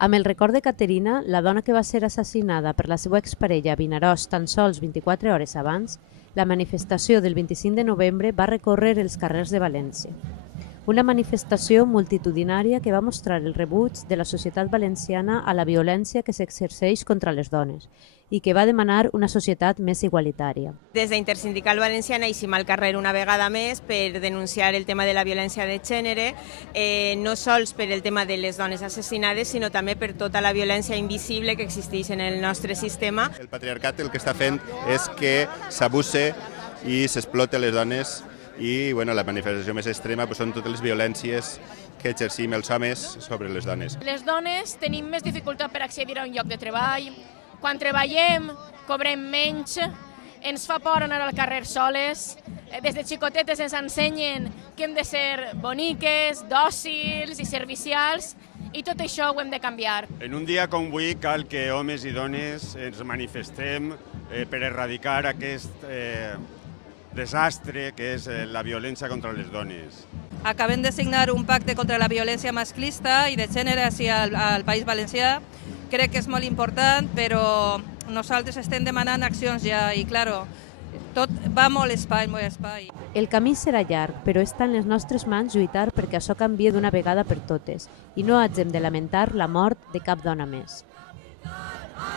Amb el record de Caterina, la dona que va ser assassinada per la seva exparella a Vinaròs tan sols 24 hores abans, la manifestació del 25 de novembre va recórrer els carrers de València. Una manifestació multitudinària que va mostrar el rebuig de la societat valenciana a la violència que s'exerceix contra les dones i que va demanar una societat més igualitària. Des d'Intersindical Valenciana eixim al carrer una vegada més per denunciar el tema de la violència de gènere, no sols per el tema de les dones assassinades, sinó també per tota la violència invisible que existeix en el nostre sistema. El patriarcat el que està fent és que s'abuse i s'explota les dones i la manifestació més extrema són totes les violències que exercim els homes sobre les dones. Les dones tenim més dificultat per accedir a un lloc de treball. Quan treballem, cobrem menys, ens fa por anar al carrer soles. Des de xicotetes ens ensenyen que hem de ser boniques, dòcils i servicials, i tot això ho hem de canviar. En un dia com avui cal que homes i dones ens manifestem per erradicar aquest desastre que és la violència contra les dones. Acabem de signar un pacte contra la violència masclista i de gènere al País Valencià. Crec que és molt important, però nosaltres estem demanant accions ja i, claro, tot va molt espai, molt espai. El camí serà llarg, però està en les nostres mans lluitar perquè això canvie d'una vegada per totes i no haguem de lamentar la mort de cap dona més.